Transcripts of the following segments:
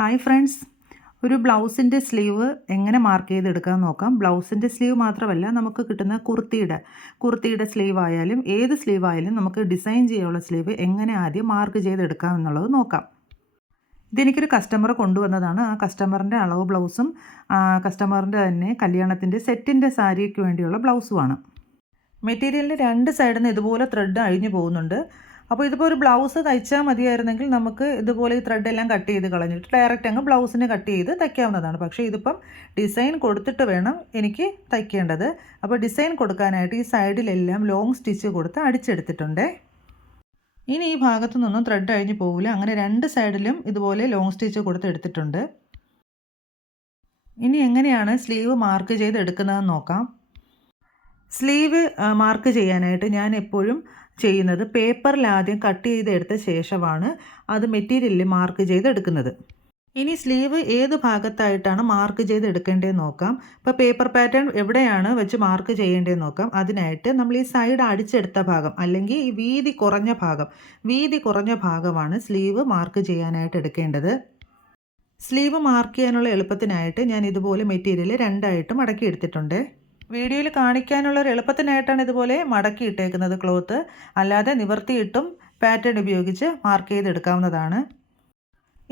Hi friends, ഒരു ബ്ലൗസിൻ്റെ sleeve എങ്ങനെ മാർക്ക് ചെയ്തെടുക്കാമെന്ന് നോക്കാം. ബ്ലൗസിൻ്റെ സ്ലീവ് മാത്രമല്ല, നമുക്ക് കിട്ടുന്ന കുർത്തിയുടെ സ്ലീവ് ആയാലും ഏത് സ്ലീവ് ആയാലും നമുക്ക് ഡിസൈൻ ചെയ്യാനുള്ള സ്ലീവ് എങ്ങനെ ആദ്യം മാർക്ക് ചെയ്തെടുക്കാം എന്നുള്ളത് നോക്കാം. ഇതെനിക്കൊരു കസ്റ്റമർ കൊണ്ടുവന്നതാണ്. ആ കസ്റ്റമറിൻ്റെ അളവ് ബ്ലൗസും കസ്റ്റമറിൻ്റെ തന്നെ കല്യാണത്തിൻ്റെ സെറ്റിൻ്റെ സാരിക്ക് വേണ്ടിയുള്ള ബ്ലൗസുമാണ്. മെറ്റീരിയലിൻ്റെ രണ്ട് സൈഡിൽ നിന്ന് ഇതുപോലെ ത്രെഡ് അഴിഞ്ഞു പോകുന്നുണ്ട്. അപ്പോൾ ഇതിപ്പോൾ ഒരു ബ്ലൗസ് തയ്ച്ചാൽ മതിയായിരുന്നെങ്കിൽ നമുക്ക് ഇതുപോലെ ഈ ത്രെഡെല്ലാം കട്ട് ചെയ്ത് കളഞ്ഞിട്ട് ഡയറക്റ്റ് അങ്ങ് ബ്ലൗസിന് കട്ട് ചെയ്ത് തയ്ക്കാവുന്നതാണ്. പക്ഷേ ഇതിപ്പം ഡിസൈൻ കൊടുത്തിട്ട് വേണം എനിക്ക് തയ്ക്കേണ്ടത്. അപ്പോൾ ഡിസൈൻ കൊടുക്കാനായിട്ട് ഈ സൈഡിലെല്ലാം ലോങ് സ്റ്റിച്ച് കൊടുത്ത് അടിച്ചെടുത്തിട്ടുണ്ട്. ഇനി ഈ ഭാഗത്തു നിന്നും ത്രെഡ് അഴിഞ്ഞ് പോകില്ല. അങ്ങനെ രണ്ട് സൈഡിലും ഇതുപോലെ ലോങ് സ്റ്റിച്ച് കൊടുത്ത് എടുത്തിട്ടുണ്ട്. ഇനി എങ്ങനെയാണ് സ്ലീവ് മാർക്ക് ചെയ്ത് എടുക്കുന്നതെന്ന് നോക്കാം. സ്ലീവ് മാർക്ക് ചെയ്യാനായിട്ട് ഞാൻ എപ്പോഴും ചെയ്യുന്നത് പേപ്പറിൽ ആദ്യം കട്ട് ചെയ്തെടുത്ത ശേഷമാണ് അത് മെറ്റീരിയലിൽ മാർക്ക് ചെയ്തെടുക്കുന്നത്. ഇനി സ്ലീവ് ഏത് ഭാഗത്തായിട്ടാണ് മാർക്ക് ചെയ്തെടുക്കേണ്ടതെന്ന് നോക്കാം. ഇപ്പോൾ പേപ്പർ പാറ്റേൺ എവിടെയാണ് വെച്ച് മാർക്ക് ചെയ്യേണ്ടതെന്ന് നോക്കാം. അതിനായിട്ട് നമ്മൾ ഈ സൈഡ് അടിച്ചെടുത്ത ഭാഗം അല്ലെങ്കിൽ ഈ വീതി കുറഞ്ഞ ഭാഗമാണ് സ്ലീവ് മാർക്ക് ചെയ്യാനായിട്ട് എടുക്കേണ്ടത്. സ്ലീവ് മാർക്ക് ചെയ്യാനുള്ള എളുപ്പത്തിനായിട്ട് ഞാൻ ഇതുപോലെ മെറ്റീരിയൽ രണ്ടായിട്ട് മടക്കി എടുത്തിട്ടുണ്ട്. വീഡിയോയിൽ കാണിക്കാനുള്ള ഒരു എളുപ്പത്തിനായിട്ടാണ് ഇതുപോലെ മടക്കി ഇട്ടേക്കുന്നത് ക്ലോത്ത്. അല്ലാതെ നിവർത്തിയിട്ടും പാറ്റേൺ ഉപയോഗിച്ച് മാർക്ക് ചെയ്തെടുക്കാവുന്നതാണ്.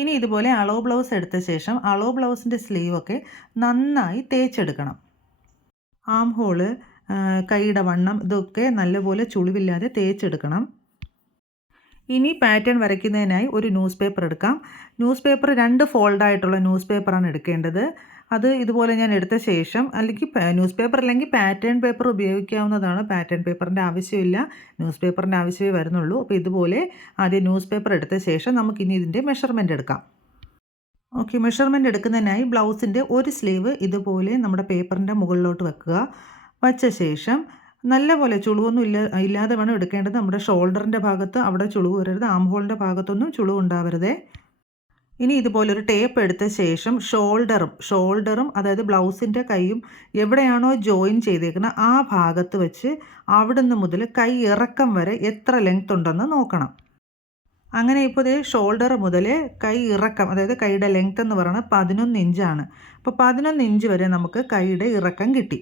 ഇനി ഇതുപോലെ അളവ് ബ്ലൗസ് എടുത്ത ശേഷം അളവ് ബ്ലൗസിൻ്റെ സ്ലീവൊക്കെ നന്നായി തേച്ചെടുക്കണം. ആം ഹോള്, കൈയുടെ വണ്ണം ഇതൊക്കെ നല്ലപോലെ ചുളിവില്ലാതെ തേച്ചെടുക്കണം. ഇനി പാറ്റേൺ വരയ്ക്കുന്നതിനായി ഒരു ന്യൂസ് പേപ്പർ എടുക്കാം. ന്യൂസ് പേപ്പർ 2 ഫോൾഡായിട്ടുള്ള ന്യൂസ് പേപ്പറാണ് എടുക്കേണ്ടത്. അത് ഇതുപോലെ ഞാൻ എടുത്ത ശേഷം, അല്ലെങ്കിൽ ന്യൂസ് പേപ്പർ അല്ലെങ്കിൽ പാറ്റേൺ പേപ്പർ ഉപയോഗിക്കാവുന്നതാണ്. പാറ്റേൺ പേപ്പറിൻ്റെ ആവശ്യമില്ല, ന്യൂസ് പേപ്പറിൻ്റെ ആവശ്യമേ വരുന്നുള്ളൂ. അപ്പോൾ ഇതുപോലെ ആദ്യം ന്യൂസ് പേപ്പർ എടുത്ത ശേഷം നമുക്കിനി ഇതിൻ്റെ മെഷർമെൻറ്റ് എടുക്കാം. ഓക്കെ, മെഷർമെൻറ്റ് എടുക്കുന്നതിനായി ബ്ലൗസിൻ്റെ ഒരു സ്ലീവ് ഇതുപോലെ നമ്മുടെ പേപ്പറിൻ്റെ മുകളിലോട്ട് വെക്കുക. വച്ച ശേഷം നല്ലപോലെ ചുളിവൊന്നും ഇല്ലാതെ വേണം എടുക്കേണ്ടത്. നമ്മുടെ ഷോൾഡറിൻ്റെ ഭാഗത്ത് അവിടെ ചുളിവ് വരരുത്, ആം ഹോളിൻ്റെ ഭാഗത്തൊന്നും ചുളിവ് ഉണ്ടാവരുതേ. ഇനി ഇതുപോലൊരു ടേപ്പ് എടുത്ത ശേഷം ഷോൾഡറും അതായത് ബ്ലൗസിൻ്റെ കൈയും എവിടെയാണോ ജോയിൻ ചെയ്തേക്കുന്നത് ആ ഭാഗത്ത് വെച്ച് അവിടുന്ന് മുതൽ കൈ ഇറക്കം വരെ എത്ര ലെങ്ത് ഉണ്ടെന്ന് നോക്കണം. അങ്ങനെ ഇപ്പോൾ ഷോൾഡർ മുതൽ കൈ ഇറക്കം, അതായത് കൈയുടെ ലെങ്ത് എന്ന് പറയുന്നത് 11 ഇഞ്ചാണ്. അപ്പോൾ 11 ഇഞ്ച് വരെ നമുക്ക് കൈയുടെ ഇറക്കം കിട്ടി.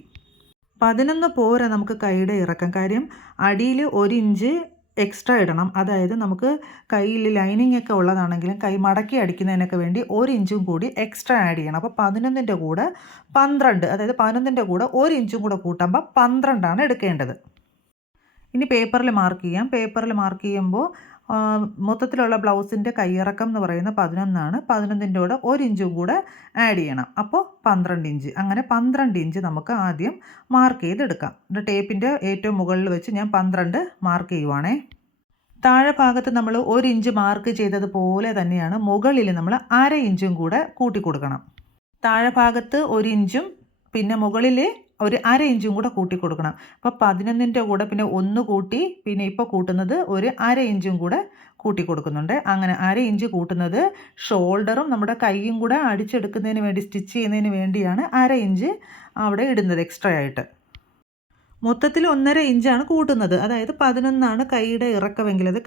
11 പോരാ നമുക്ക് കൈയുടെ ഇറക്കം. കാര്യം അടിയിൽ 1 ഇഞ്ച് എക്സ്ട്രാ ഇടണം. അതായത് നമുക്ക് കയ്യിൽ ലൈനിങ് ഒക്കെ ഉള്ളതാണെങ്കിലും കൈ മടക്കി അടിക്കുന്നതിനൊക്കെ വേണ്ടി 1 ഇഞ്ചും കൂടി എക്സ്ട്രാ ആഡ് ചെയ്യണം. അപ്പോൾ 11ൻ്റെ കൂടെ 12, അതായത് 11ൻ്റെ കൂടെ 1 ഇഞ്ചും കൂടെ കൂട്ടുമ്പോൾ 12 എടുക്കേണ്ടത്. ഇനി പേപ്പറിൽ മാർക്ക് ചെയ്യാം. പേപ്പറിൽ മാർക്ക് ചെയ്യുമ്പോൾ മൊത്തത്തിലുള്ള ബ്ലൗസിൻ്റെ കൈയിറക്കം എന്ന് പറയുന്നത് 11ആണ്. 11ൻ്റെ കൂടെ 1 ഇഞ്ചും കൂടെ ആഡ് ചെയ്യണം. അപ്പോൾ 12 ഇഞ്ച്. അങ്ങനെ 12 ഇഞ്ച് നമുക്ക് ആദ്യം മാർക്ക് ചെയ്തെടുക്കാം. ടേപ്പിൻ്റെ ഏറ്റവും മുകളിൽ വെച്ച് ഞാൻ 12 മാർക്ക് ചെയ്യുവാണേ. താഴെ ഭാഗത്ത് നമ്മൾ 1 ഇഞ്ച് മാർക്ക് ചെയ്തതുപോലെ തന്നെയാണ് മുകളിൽ നമ്മൾ 1/2 ഇഞ്ചും കൂടെ കൂട്ടി കൊടുക്കണം. താഴെ ഭാഗത്ത് 1 ഇഞ്ചും പിന്നെ മുകളിൽ ഒരു 1/2 ഇഞ്ചും കൂടെ കൂട്ടി കൊടുക്കണം. അപ്പോൾ 11ൻ്റെ കൂടെ പിന്നെ 1 കൂട്ടി, പിന്നെ ഇപ്പോൾ കൂട്ടുന്നത് ഒരു 1/2 ഇഞ്ചും കൂടെ കൂട്ടി കൊടുക്കുന്നുണ്ട്. അങ്ങനെ 1/2 ഇഞ്ച് കൂട്ടുന്നത് ഷോൾഡറും നമ്മുടെ കൈയും കൂടെ അടിച്ചെടുക്കുന്നതിന് വേണ്ടി, സ്റ്റിച്ച് ചെയ്യുന്നതിന് വേണ്ടിയാണ് 1/2 ഇഞ്ച് അവിടെ ഇടുന്നത് എക്സ്ട്രാ ആയിട്ട്. മൊത്തത്തിൽ 1.5 ഇഞ്ചാണ് കൂട്ടുന്നത്. അതായത് 11 കൈയുടെ ഇറക്കമെങ്കിൽ, അത്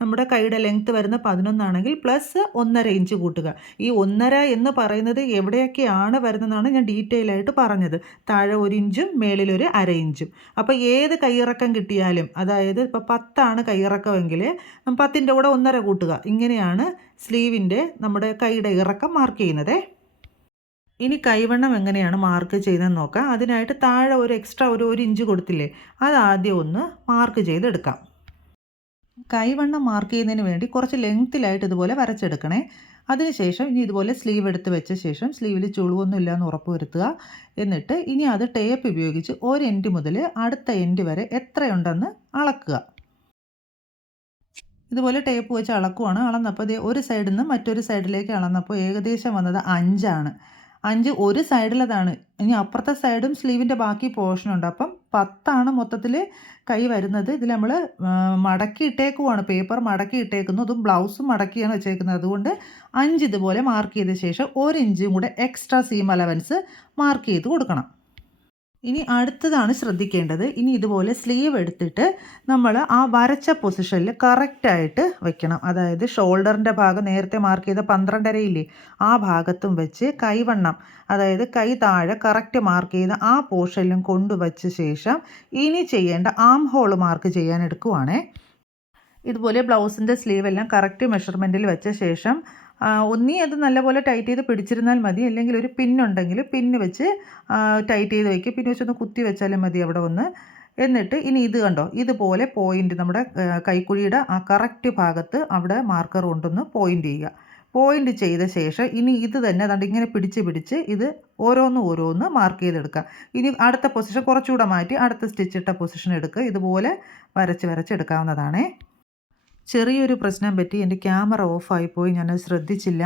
നമ്മുടെ കൈയുടെ ലെങ്ത്ത് വരുന്ന 11 ആണെങ്കിൽ പ്ലസ് 1.5 ഇഞ്ച് കൂട്ടുക. ഈ 1.5 എന്ന് പറയുന്നത് എവിടെയൊക്കെയാണ് വരുന്നതെന്നാണ് ഞാൻ ഡീറ്റെയിൽ ആയിട്ട് പറഞ്ഞത്. താഴെ 1 ഇഞ്ചും മേളിൽ ഒരു 1/2 ഇഞ്ചും. അപ്പോൾ ഏത് കൈയിറക്കം കിട്ടിയാലും, അതായത് ഇപ്പോൾ 10 കൈയിറക്കമെങ്കിൽ 10ൻ്റെ കൂടെ 1.5 കൂട്ടുക. ഇങ്ങനെയാണ് സ്ലീവിൻ്റെ നമ്മുടെ കൈയുടെ ഇറക്കം മാർക്ക് ചെയ്യുന്നത്. ഇനി കൈവണ്ണം എങ്ങനെയാണ് മാർക്ക് ചെയ്തതെന്ന് നോക്കാം. അതിനായിട്ട് താഴെ ഒരു എക്സ്ട്രാ ഒരു ഇഞ്ച് കൊടുത്തില്ലേ, അത് ആദ്യം ഒന്ന് മാർക്ക് ചെയ്തെടുക്കാം. കൈവണ്ണം മാർക്ക് ചെയ്യുന്നതിന് വേണ്ടി കുറച്ച് ലെങ്ത്തിലായിട്ട് ഇതുപോലെ വരച്ചെടുക്കണേ. അതിനുശേഷം ഇനി ഇതുപോലെ സ്ലീവ് എടുത്ത് വെച്ച ശേഷം സ്ലീവിൽ ചുളിവൊന്നും ഇല്ലയെന്ന് ഉറപ്പ് വരുത്തുക. എന്നിട്ട് ഇനി അത് ടേപ്പ് ഉപയോഗിച്ച് ഒരു എൻഡ് മുതൽ അടുത്ത എൻഡ് വരെ എത്രയുണ്ടെന്ന് അളക്കുക. ഇതുപോലെ ടേപ്പ് വെച്ച് അളക്കുവാണ്. അളന്നപ്പോൾ ഒരു സൈഡിൽ നിന്ന് മറ്റൊരു സൈഡിലേക്ക് അളന്നപ്പോൾ ഏകദേശം വന്നത് 5 ആണ്. 5 ഒരു സൈഡിലതാണ്. ഇനി അപ്പുറത്തെ സൈഡും സ്ലീവിൻ്റെ ബാക്കി പോർഷനുണ്ട്. അപ്പം 10 മൊത്തത്തിൽ കൈ വരുന്നത്. ഇതിൽ നമ്മൾ മടക്കി ഇട്ടേക്കുവാണ്, പേപ്പർ മടക്കി ഇട്ടേക്കുന്നു, അതും ബ്ലൗസും മടക്കിയാണ് വെച്ചേക്കുന്നത്. അതുകൊണ്ട് 5 ഇതുപോലെ മാർക്ക് ചെയ്ത ശേഷം 1 ഇഞ്ചും കൂടെ എക്സ്ട്രാ സീം അലവൻസ് മാർക്ക് ചെയ്ത് കൊടുക്കണം. ഇനി അടുത്തതാണ് ശ്രദ്ധിക്കേണ്ടത്. ഇനി ഇതുപോലെ സ്ലീവ് എടുത്തിട്ട് നമ്മൾ ആ വരച്ച പൊസിഷനിൽ കറക്റ്റായിട്ട് വെക്കണം. അതായത് ഷോൾഡറിൻ്റെ ഭാഗം നേരത്തെ മാർക്ക് ചെയ്ത 12.5 ഇല്ലേ, ആ ഭാഗത്തും വെച്ച് കൈവണ്ണം, അതായത് കൈ താഴെ കറക്റ്റ് മാർക്ക് ചെയ്ത ആ പോർഷനിലും കൊണ്ടുവച്ച ശേഷം ഇനി ചെയ്യേണ്ട ആം ഹോൾ മാർക്ക് ചെയ്യാൻ എടുക്കുവാണേ. ഇതുപോലെ ബ്ലൗസിൻ്റെ സ്ലീവ് എല്ലാം കറക്റ്റ് മെഷർമെൻറ്റിൽ വെച്ച ശേഷം ഒന്നീ അത് നല്ലപോലെ ടൈറ്റ് ചെയ്ത് പിടിച്ചിരുന്നാൽ മതി, അല്ലെങ്കിൽ ഒരു പിന്നുണ്ടെങ്കിൽ പിന്ന് വെച്ച് ടൈറ്റ് ചെയ്ത് വയ്ക്കുക. പിന്നെ വെച്ചൊന്ന് കുത്തി വെച്ചാലും മതി അവിടെ ഒന്ന്. എന്നിട്ട് ഇനി ഇത് കണ്ടോ, ഇതുപോലെ പോയിൻ്റ് നമ്മുടെ കൈക്കുഴിയുടെ ആ കറക്റ്റ് ഭാഗത്ത് അവിടെ മാർക്കർ കൊണ്ടൊന്ന് പോയിൻ്റ് ചെയ്യുക. പോയിൻ്റ് ചെയ്ത ശേഷം ഇനി ഇത് തന്നെ അതുകൊണ്ട് ഇങ്ങനെ പിടിച്ച് ഇത് ഓരോന്ന് മാർക്ക് ചെയ്തെടുക്കുക. ഇനി അടുത്ത പൊസിഷൻ കുറച്ചുകൂടെ മാറ്റി അടുത്ത സ്റ്റിച്ചിട്ട പൊസിഷൻ എടുക്കുക. ഇതുപോലെ വരച്ചെടുക്കാവുന്നതാണേ. ചെറിയൊരു പ്രശ്നം പറ്റി, എൻ്റെ ക്യാമറ ഓഫായിപ്പോയി, ഞാനത് ശ്രദ്ധിച്ചില്ല.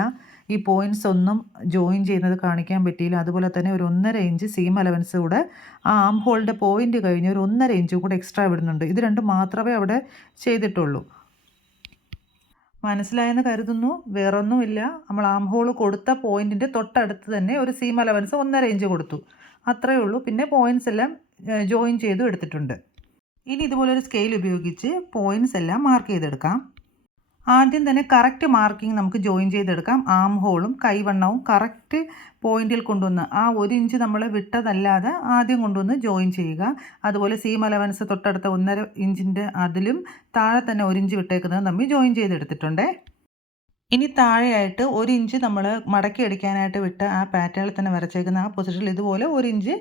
ഈ പോയിൻറ്റ്സ് ഒന്നും ജോയിൻ ചെയ്യുന്നത് കാണിക്കാൻ പറ്റിയില്ല. അതുപോലെ തന്നെ ഒരു 1.5 ഇഞ്ച് സീം അലവൻസ് കൂടെ ആ ആം ഹോളിൻ്റെ പോയിൻ്റ് കഴിഞ്ഞ് ഒരു 1.5 ഇഞ്ചും കൂടെ എക്സ്ട്രാ വിടുന്നുണ്ട്. ഇത് രണ്ടും മാത്രമേ അവിടെ ചെയ്തിട്ടുള്ളൂ. മനസ്സിലായെന്ന് കരുതുന്നു. വേറൊന്നുമില്ല, നമ്മൾ ആം ഹോൾ കൊടുത്ത പോയിൻറ്റിൻ്റെ തൊട്ടടുത്ത് തന്നെ ഒരു സീം അലവൻസ് 1.5 ഇഞ്ച് കൊടുത്തു, അത്രയേ ഉള്ളൂ. പിന്നെ പോയിൻറ്റ്സ് എല്ലാം ജോയിൻ ചെയ്തു എടുത്തിട്ടുണ്ട്. ഇനി ഇതുപോലൊരു സ്കെയിൽ ഉപയോഗിച്ച് പോയിൻറ്റ്സ് എല്ലാം മാർക്ക് ചെയ്തെടുക്കാം. ആദ്യം തന്നെ കറക്റ്റ് മാർക്കിംഗ് നമുക്ക് ജോയിൻ ചെയ്തെടുക്കാം. ആം ഹോളും കൈവണ്ണവും കറക്റ്റ് പോയിന്റിൽ കൊണ്ടുവന്ന് ആ 1 ഇഞ്ച് നമ്മൾ വിട്ടതല്ലാതെ ആദ്യം കൊണ്ടുവന്ന് ജോയിൻ ചെയ്യുക. അതുപോലെ സീം അലവൻസ് തൊട്ടടുത്ത 1.5 ഇഞ്ചിൻ്റെ അതിലും താഴെ തന്നെ 1 ഇഞ്ച് വിട്ടേക്കുന്നത് തമ്മിൽ ജോയിൻ ചെയ്തെടുത്തിട്ടുണ്ട്. ഇനി താഴെയായിട്ട് 1 ഇഞ്ച് നമ്മൾ മടക്കി അടിക്കാനായിട്ട് വിട്ട് ആ പാറ്റേണിൽ തന്നെ വരച്ചേക്കുന്ന ആ പൊസിഷനിൽ ഇതുപോലെ 1 ഇഞ്ച്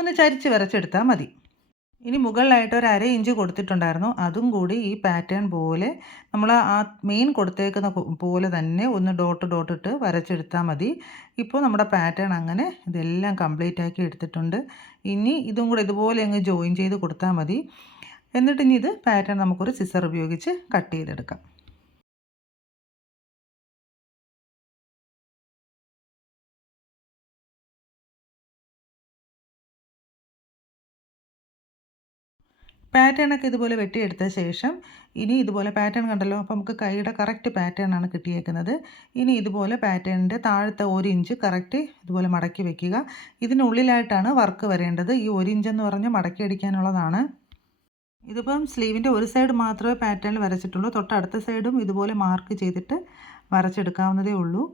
ഒന്ന് ചരിച്ച് വരച്ചെടുത്താൽ മതി. ഇനി മുകളിലായിട്ട് ഒരു 1/2 ഇഞ്ച് കൊടുത്തിട്ടുണ്ടായിരുന്നു, അതും കൂടി ഈ പാറ്റേൺ പോലെ നമ്മൾ ആ മെയിൻ കൊടുത്തേക്കുന്ന പോലെ തന്നെ ഒന്ന് ഡോട്ട് ഇട്ട് വരച്ചെടുത്താൽ മതി. ഇപ്പോൾ നമ്മുടെ പാറ്റേൺ അങ്ങനെ ഇതെല്ലാം കംപ്ലീറ്റ് ആക്കി എടുത്തിട്ടുണ്ട്. ഇനി ഇതും കൂടെ ഇതുപോലെ അങ്ങ് ജോയിൻ ചെയ്ത് കൊടുത്താൽ മതി. എന്നിട്ട് ഇനി ഇത് പാറ്റേൺ നമുക്കൊരു സിസർ ഉപയോഗിച്ച് കട്ട് ചെയ്തെടുക്കാം. പാറ്റേണൊക്കെ ഇതുപോലെ വെട്ടിയെടുത്ത ശേഷം ഇനി ഇതുപോലെ പാറ്റേൺ കണ്ടല്ലോ, അപ്പോൾ നമുക്ക് കൈയുടെ കറക്റ്റ് പാറ്റേൺ ആണ് കിട്ടിയേക്കുന്നത്. ഇനി ഇതുപോലെ പാറ്റേണിൻ്റെ താഴത്തെ 1 ഇഞ്ച് കറക്റ്റ് ഇതുപോലെ മടക്കി വെക്കുക. ഇതിനുള്ളിലായിട്ടാണ് വർക്ക് വരേണ്ടത്. ഈ 1 ഇഞ്ച് എന്ന് പറഞ്ഞാൽ മടക്കി അടിക്കാനുള്ളതാണ്. ഇതിപ്പം സ്ലീവിൻ്റെ ഒരു സൈഡ് മാത്രമേ പാറ്റേണിൽ വരച്ചിട്ടുള്ളൂ, തൊട്ടടുത്ത സൈഡും ഇതുപോലെ മാർക്ക് ചെയ്തിട്ട് വരച്ചെടുക്കാവുന്നതേ ഉള്ളൂ.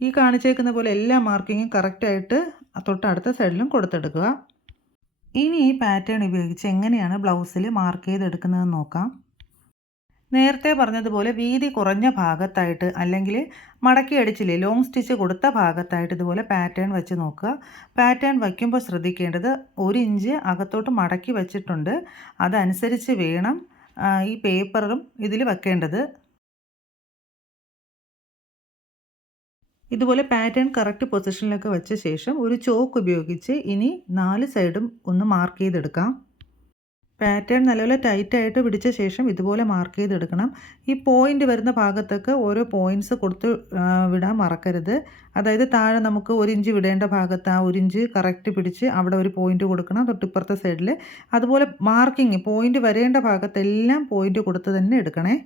ഈ കാണിച്ചേക്കുന്ന പോലെ എല്ലാ മാർക്കിങ്ങും കറക്റ്റായിട്ട് തൊട്ടടുത്ത സൈഡിലും കൊടുത്തെടുക്കുക. ഇനി ഈ പാറ്റേൺ ഉപയോഗിച്ച് എങ്ങനെയാണ് ബ്ലൗസിൽ മാർക്ക് ചെയ്തെടുക്കുന്നതെന്ന് നോക്കാം. നേരത്തെ പറഞ്ഞതുപോലെ വീതി കുറഞ്ഞ ഭാഗത്തായിട്ട്, അല്ലെങ്കിൽ മടക്കി അടിച്ചില്ലേ ലോങ് സ്റ്റിച്ച് കൊടുത്ത ഭാഗത്തായിട്ട് ഇതുപോലെ പാറ്റേൺ വെച്ച് നോക്കുക. പാറ്റേൺ വയ്ക്കുമ്പോൾ ശ്രദ്ധിക്കേണ്ടത് 1 ഇഞ്ച് അകത്തോട്ട് മടക്കി വെച്ചിട്ടുണ്ട്, അതനുസരിച്ച് വേണം ഈ പേപ്പറും ഇതിൽ വെക്കേണ്ടത്. ഇതുപോലെ പാറ്റേൺ കറക്റ്റ് പൊസിഷനിലൊക്കെ വെച്ച ശേഷം ഒരു ചോക്ക് ഉപയോഗിച്ച് ഇനി 4 സൈഡും ഒന്ന് മാർക്ക് ചെയ്തെടുക്കാം. പാറ്റേൺ നല്ലപോലെ ടൈറ്റായിട്ട് പിടിച്ച ശേഷം ഇതുപോലെ മാർക്ക് ചെയ്തെടുക്കണം. ഈ പോയിൻ്റ് വരുന്ന ഭാഗത്തൊക്കെ ഓരോ പോയിൻറ്റ്സ് കൊടുത്ത് വിടാൻ മറക്കരുത്. അതായത് താഴെ നമുക്ക് 1 ഇഞ്ച് വിടേണ്ട ഭാഗത്ത് ആ 1 ഇഞ്ച് കറക്റ്റ് പിടിച്ച് അവിടെ ഒരു പോയിൻ്റ് കൊടുക്കണം, തൊട്ടിപ്പുറത്തെ സൈഡിൽ. അതുപോലെ മാർക്കിങ് പോയിൻ്റ് വരേണ്ട ഭാഗത്തെല്ലാം പോയിൻ്റ് കൊടുത്ത് തന്നെ എടുക്കണേ.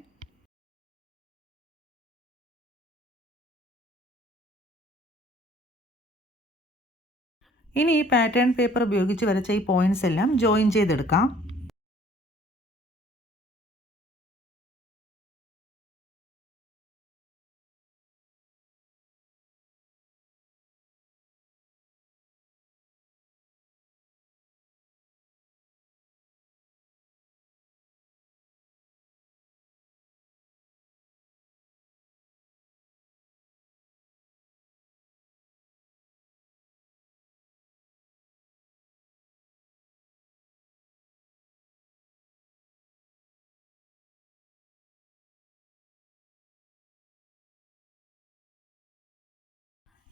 ഇനി ഈ പാറ്റേൺ പേപ്പർ ഉപയോഗിച്ച് വരച്ച ഈ പോയിൻറ്റ്സ് എല്ലാം ജോയിൻ ചെയ്തെടുക്കാം.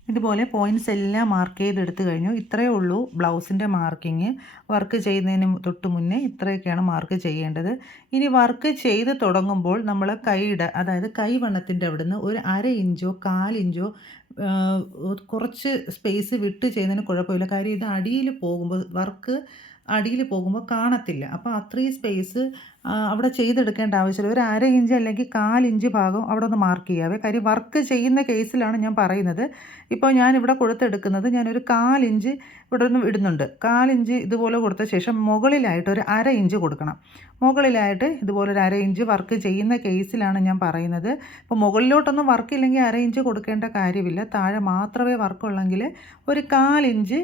ഇതുപോലെ പോയിൻറ്റ്സ് എല്ലാം മാർക്ക് ചെയ്തെടുത്ത് കഴിഞ്ഞു. ഇത്രയേ ഉള്ളൂ ബ്ലൗസിൻ്റെ മാർക്കിങ്. വർക്ക് ചെയ്യുന്നതിന് തൊട്ട് മുന്നേ ഇത്രയൊക്കെയാണ് മാർക്ക് ചെയ്യേണ്ടത്. ഇനി വർക്ക് ചെയ്ത് തുടങ്ങുമ്പോൾ നമ്മൾ കൈയുടെ, അതായത് കൈവണ്ണത്തിൻ്റെ അവിടുന്ന് ഒരു 1/2 ഇഞ്ചോ 1/4 ഇഞ്ചോ കുറച്ച് സ്പേസ് വിട്ട് ചെയ്യുന്നതിന് കുഴപ്പമില്ല. കാര്യം ഇത് അടിയിൽ പോകുമ്പോൾ വർക്ക് അടിയിൽ പോകുമ്പോൾ കാണത്തില്ല. അപ്പോൾ അത്രയും സ്പേസ് അവിടെ ചെയ്തെടുക്കേണ്ട ആവശ്യമില്ല. ഒരു 1/2 ഇഞ്ച് അല്ലെങ്കിൽ 1/4 ഇഞ്ച് ഭാഗം അവിടെ ഒന്ന് മാർക്ക് ചെയ്യാവേ. കാര്യം വർക്ക് ചെയ്യുന്ന കേസിലാണ് ഞാൻ പറയുന്നത്. ഇപ്പോൾ ഞാനിവിടെ കൊടുത്തെടുക്കുന്നത് ഞാനൊരു 1/4 ഇഞ്ച് ഇവിടെ ഒന്ന് ഇടുന്നുണ്ട്. 1/4 ഇഞ്ച് ഇതുപോലെ കൊടുത്ത ശേഷം മുകളിലായിട്ട് ഒരു 1/2 ഇഞ്ച് കൊടുക്കണം. മുകളിലായിട്ട് ഇതുപോലെ ഒരു 1/2 ഇഞ്ച് വർക്ക് ചെയ്യുന്ന കേസിലാണ് ഞാൻ പറയുന്നത്. ഇപ്പോൾ മുകളിലോട്ടൊന്നും വർക്കില്ലെങ്കിൽ 1/2 ഇഞ്ച് കൊടുക്കേണ്ട കാര്യമില്ല. താഴെ മാത്രമേ വർക്കുള്ളെങ്കിൽ ഒരു 1/4 ഇഞ്ച്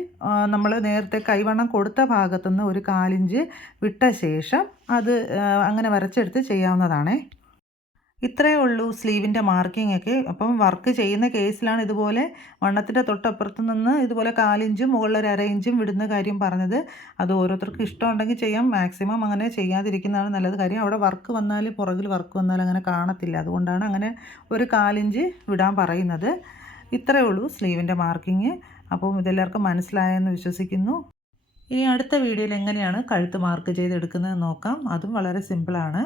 നമ്മൾ നേരത്തെ കൈവണ്ണം കൊടുത്ത ഭാഗത്തുനിന്ന് ഒരു 1/4 ഇഞ്ച് വിട്ട ശേഷം അത് അങ്ങനെ വരച്ചെടുത്ത് ചെയ്യാവുന്നതാണേ. ഇത്രയേ ഉള്ളൂ സ്ലീവിൻ്റെ മാർക്കിംഗ് ഒക്കെ. അപ്പം വർക്ക് ചെയ്യുന്ന കേസിലാണ് ഇതുപോലെ വണ്ണത്തിൻ്റെ തൊട്ടപ്പുറത്ത് നിന്ന് ഇതുപോലെ 1/4 ഇഞ്ചും മുകളിൽ ഒരു 1/2 ഇഞ്ചും വിടുന്ന കാര്യം പറഞ്ഞത്. അത് ഓരോരുത്തർക്കും ഇഷ്ടമുണ്ടെങ്കിൽ ചെയ്യാം. മാക്സിമം അങ്ങനെ ചെയ്യാതിരിക്കുന്നതാണ് നല്ലത്. കാര്യം അവിടെ വർക്ക് വന്നാൽ പുറകിൽ വർക്ക് വന്നാൽ അങ്ങനെ കാണത്തില്ല. അതുകൊണ്ടാണ് അങ്ങനെ ഒരു 1/4 ഇഞ്ച് വിടാൻ പറയുന്നത്. ഇത്രയേ ഉള്ളൂ സ്ലീവിൻ്റെ മാർക്കിങ്. അപ്പം ഇതെല്ലാവർക്കും മനസ്സിലായെന്ന് വിശ്വസിക്കുന്നു. ഇനി അടുത്ത വീഡിയോയിൽ എങ്ങനെയാണ് കഴുത്ത് മാർക്ക് ചെയ്തെടുക്കുന്നത് നോക്കാം. അതും വളരെ സിമ്പിളാണ്.